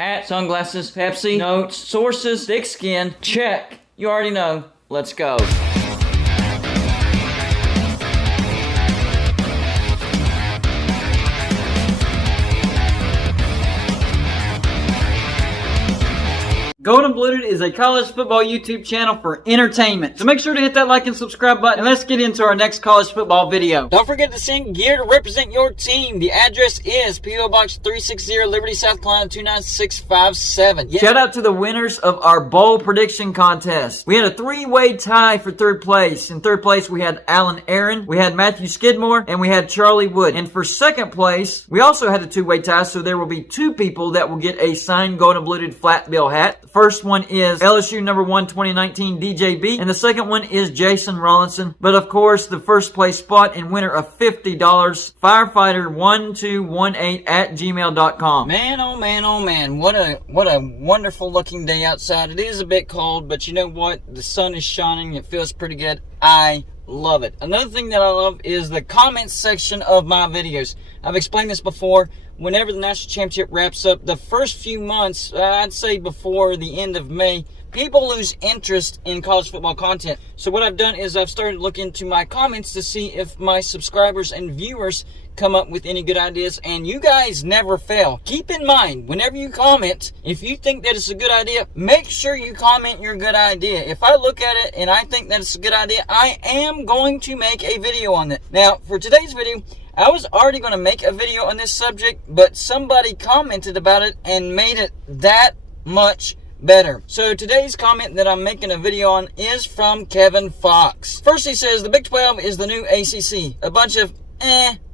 Hat, sunglasses, Pepsi, notes, sources, thick skin, check. You already know. Let's go. Golden Blooded is a college football YouTube channel for entertainment. So make sure to hit that like and subscribe button, and let's get into our next college football video. Don't forget to send gear to represent your team. The address is P.O. Box 360, Liberty, South Carolina 29657. Yeah. Shout out to the winners of our bowl prediction contest. We had a three-way tie for third place. In third place, we had Alan Aaron, we had Matthew Skidmore, and we had Charlie Wood. And for second place, we also had a two-way tie, so there will be two people that will get a signed Golden Blooded flat bill hat. First one is LSU number 1 2019 DJB, and the second one is Jason Rollinson. But of course, the first place spot and winner of $50, firefighter1218@gmail.com. Man, oh man, oh man, what a wonderful looking day outside. It is a bit cold, but you know what? The sun is shining. It feels pretty good. I love it. Another thing that I love is the comments section of my videos. I've explained this before. Whenever the national championship wraps up, the first few months, I'd say before the end of May, people lose interest in college football content. So what I've done is I've started looking into my comments to see if my subscribers and viewers come up with any good ideas, and you guys never fail. Keep in mind, whenever you comment, if you think that it's a good idea, make sure you comment your good idea. If I look at it and I think that it's a good idea, I am going to make a video on it. Now, for today's video, I was already going to make a video on this subject, but somebody commented about it and made it that much better. So today's comment that I'm making a video on is from Kevin Fox. First, he says, the Big 12 is the new ACC. A bunch of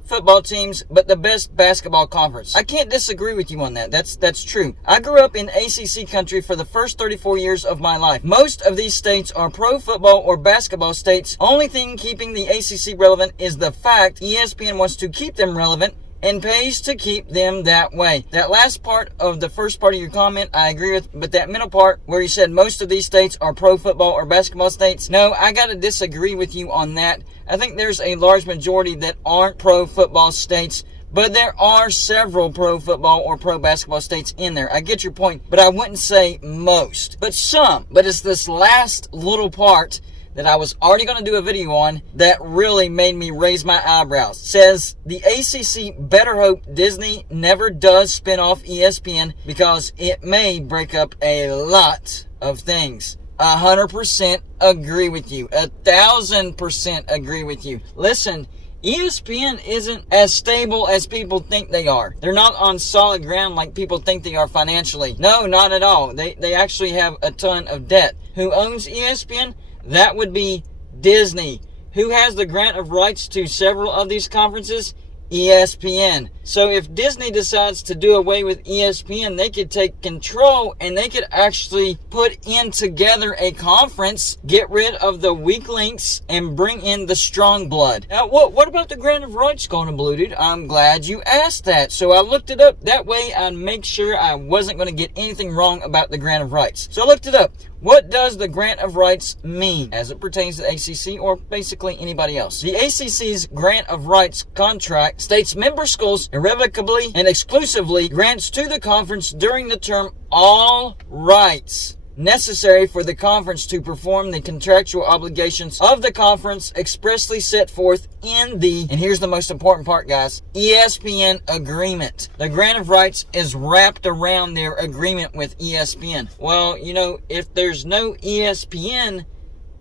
football teams, but the best basketball conference. I can't disagree with you on that. That's true. I grew up in ACC country for the first 34 years of my life. Most of these states are pro football or basketball states. Only thing keeping the ACC relevant is the fact ESPN wants to keep them relevant and pays to keep them that way. That last part of the first part of your comment, I agree with, but that middle part where you said most of these states are pro football or basketball states, no, I gotta disagree with you on that. I think there's a large majority that aren't pro football states, but there are several pro football or pro basketball states in there. I get your point, but I wouldn't say most, but some. But it's this last little part that I was already going to do a video on that really made me raise my eyebrows. Says, the ACC better hope Disney never does spin off ESPN because it may break up a lot of things. 100% agree with you. 1,000% agree with you. Listen, ESPN isn't as stable as people think they are. They're not on solid ground like people think they are financially. No, not at all. They actually have a ton of debt. Who owns ESPN? That would be Disney. Who has the grant of rights to several of these conferences? ESPN. So if Disney decides to do away with ESPN, they could take control and they could actually put in together a conference, get rid of the weak links, and bring in the strong blood. Now, what about the grant of rights, Golden Blooded? I'm glad you asked that. So I looked it up. That way I'd make sure I wasn't going to get anything wrong about the grant of rights. So I looked it up. What does the grant of rights mean as it pertains to the ACC or basically anybody else? The ACC's grant of rights contract states member schools irrevocably and exclusively grants to the conference during the term all rights necessary for the conference to perform the contractual obligations of the conference expressly set forth in the, and here's the most important part, guys, ESPN agreement. The grant of rights is wrapped around their agreement with ESPN. Well, you know, if there's no ESPN,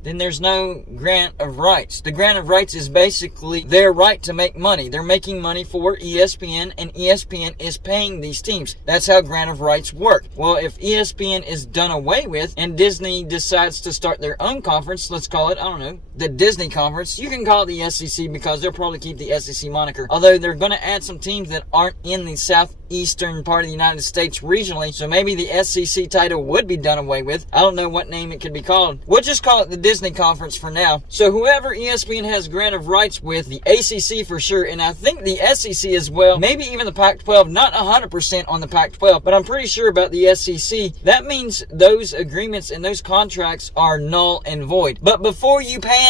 then there's no grant of rights. The grant of rights is basically their right to make money. They're making money for ESPN, and ESPN is paying these teams. That's how grant of rights work. Well, if ESPN is done away with and Disney decides to start their own conference, let's call it, I don't know, the Disney Conference. You can call it the SEC because they'll probably keep the SEC moniker. Although they're going to add some teams that aren't in the southeastern part of the United States regionally, so maybe the SEC title would be done away with. I don't know what name it could be called. We'll just call it the Disney Conference for now. So whoever ESPN has grant of rights with, the ACC for sure, and I think the SEC as well, maybe even the Pac-12, not 100% on the Pac-12, but I'm pretty sure about the SEC. That means those agreements and those contracts are null and void. But before you panic,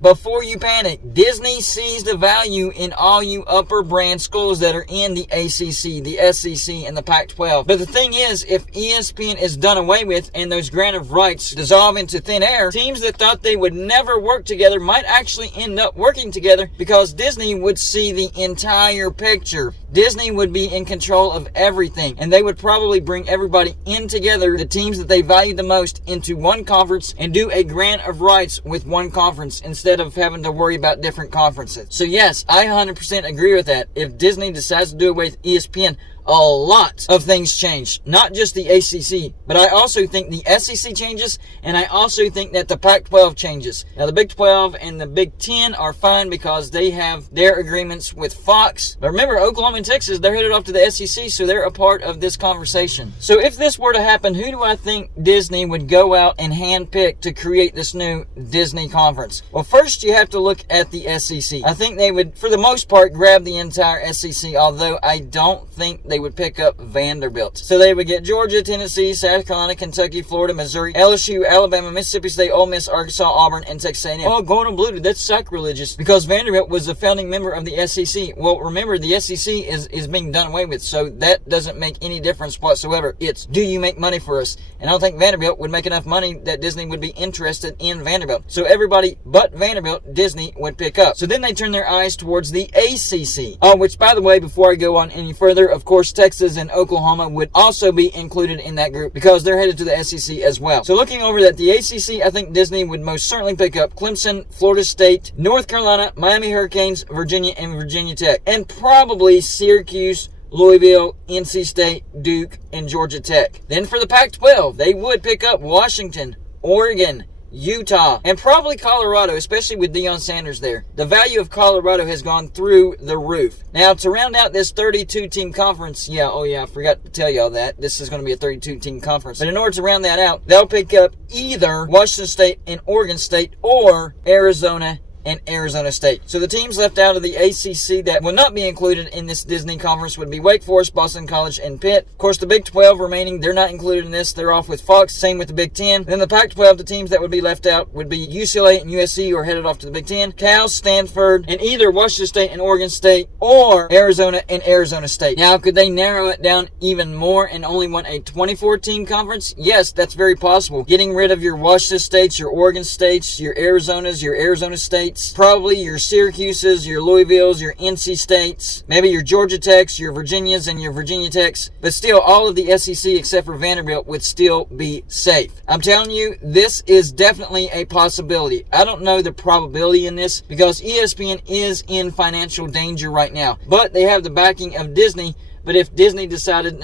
before you panic, Disney sees the value in all you upper brand schools that are in the ACC, the SEC, and the Pac-12. But the thing is, if ESPN is done away with and those grant of rights dissolve into thin air, teams that thought they would never work together might actually end up working together because Disney would see the entire picture. Disney would be in control of everything, and they would probably bring everybody in together, the teams that they valued the most, into one conference and do a grant of rights with one conference instead of having to worry about different conferences. So yes, I 100% agree with that. If Disney decides to do away with ESPN, a lot of things change. Not just the ACC, but I also think the SEC changes, and I also think that the Pac-12 changes. Now, the Big 12 and the Big 10 are fine because they have their agreements with Fox. But remember, Oklahoma and Texas, they're headed off to the SEC, so they're a part of this conversation. So if this were to happen, who do I think Disney would go out and handpick to create this new Disney conference? Well, first you have to look at the SEC. I think they would, for the most part, grab the entire SEC, although I don't think they would pick up Vanderbilt. So they would get Georgia, Tennessee, South Carolina, Kentucky, Florida, Missouri, LSU, Alabama, Mississippi State, Ole Miss, Arkansas, Auburn, and Texas A&M. Oh, going blue, that's sacrilegious because Vanderbilt was a founding member of the SEC. Well, remember, the SEC is being done away with, so that doesn't make any difference whatsoever. It's, do you make money for us? And I don't think Vanderbilt would make enough money that Disney would be interested in Vanderbilt. So everybody but Vanderbilt, Disney would pick up. So then they turn their eyes towards the ACC. Which, by the way, before I go on any further, of course, Texas and Oklahoma would also be included in that group because they're headed to the SEC as well. So looking over at the ACC, I think Disney would most certainly pick up Clemson, Florida State, North Carolina, Miami Hurricanes, Virginia, and Virginia Tech. And probably Syracuse, Louisville, NC State, Duke, and Georgia Tech. Then for the Pac-12, they would pick up Washington, Oregon, Utah, and probably Colorado, especially with Deion Sanders there. The value of Colorado has gone through the roof. Now, to round out this 32-team conference, I forgot to tell y'all that. This is going to be a 32-team conference. But in order to round that out, they'll pick up either Washington State and Oregon State or Arizona and Arizona State. So the teams left out of the ACC that will not be included in this Disney conference would be Wake Forest, Boston College, and Pitt. Of course, the Big 12 remaining, they're not included in this. They're off with Fox. Same with the Big 10. Then the Pac-12, the teams that would be left out would be UCLA and USC, who are headed off to the Big 10. Cal, Stanford, and either Washington State and Oregon State or Arizona and Arizona State. Now, could they narrow it down even more and only want a 24-team conference? Yes, that's very possible. Getting rid of your Washington States, your Oregon States, your Arizonas, your Arizona States, probably your Syracuses, your Louisvilles, your NC States, maybe your Georgia Techs, your Virginias, and your Virginia Techs. But still, all of the SEC except for Vanderbilt would still be safe. I'm telling you, this is definitely a possibility. I don't know the probability in this because ESPN is in financial danger right now. But they have the backing of Disney. But if Disney decided,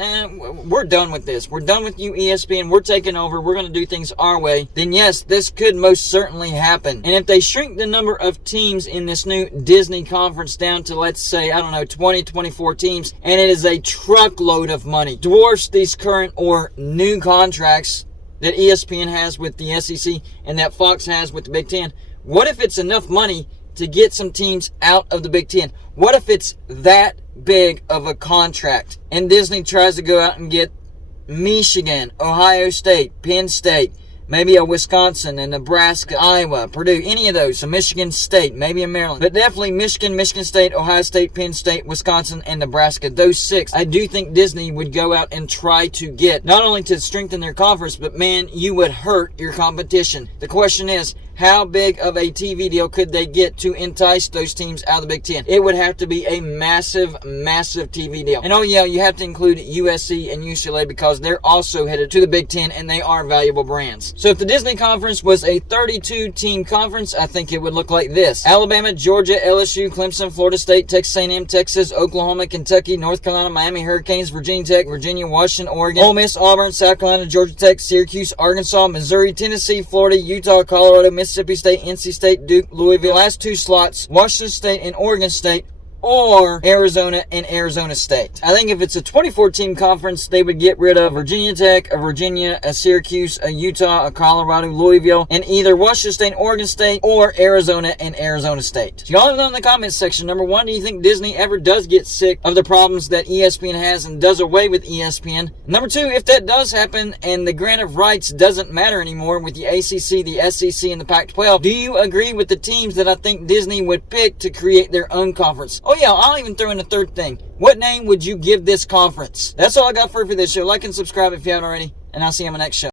we're done with this, we're done with you, ESPN, we're taking over, we're going to do things our way, then yes, this could most certainly happen. And if they shrink the number of teams in this new Disney conference down to, let's say, 20, 24 teams, and it is a truckload of money, dwarfs these current or new contracts that ESPN has with the SEC and that Fox has with the Big 10, what if it's enough money to get some teams out of the Big 10? What if it's that big of a contract and Disney tries to go out and get Michigan, Ohio State, Penn State, maybe a Wisconsin, and Nebraska, Iowa, Purdue, any of those, so Michigan State, maybe a Maryland, but definitely Michigan, Michigan State, Ohio State, Penn State, Wisconsin, and Nebraska, those six. I do think Disney would go out and try to get, not only to strengthen their conference, but man, you would hurt your competition. The question is, how big of a TV deal could they get to entice those teams out of the Big 10? It would have to be a massive, massive TV deal. And you have to include USC and UCLA because they're also headed to the Big 10 and they are valuable brands. So if the Disney Conference was a 32-team conference, I think it would look like this. Alabama, Georgia, LSU, Clemson, Florida State, Texas A&M, Texas, Oklahoma, Kentucky, North Carolina, Miami Hurricanes, Virginia Tech, Virginia, Washington, Oregon, Ole Miss, Auburn, South Carolina, Georgia Tech, Syracuse, Arkansas, Missouri, Tennessee, Florida, Utah, Colorado, Mississippi State, NC State, Duke, Louisville. Last two slots, Washington State and Oregon State, or Arizona and Arizona State. I think if it's a 24-team conference, they would get rid of Virginia Tech, a Virginia, a Syracuse, a Utah, a Colorado, Louisville, and either Washington State, Oregon State, or Arizona and Arizona State. So y'all know in the comments section, number one, do you think Disney ever does get sick of the problems that ESPN has and does away with ESPN? Number two, if that does happen and the grant of rights doesn't matter anymore with the ACC, the SEC, and the Pac-12, do you agree with the teams that I think Disney would pick to create their own conference? Oh yeah, I'll even throw in a third thing. What name would you give this conference? That's all I got for you for this show. Like and subscribe if you haven't already, and I'll see you on my next show.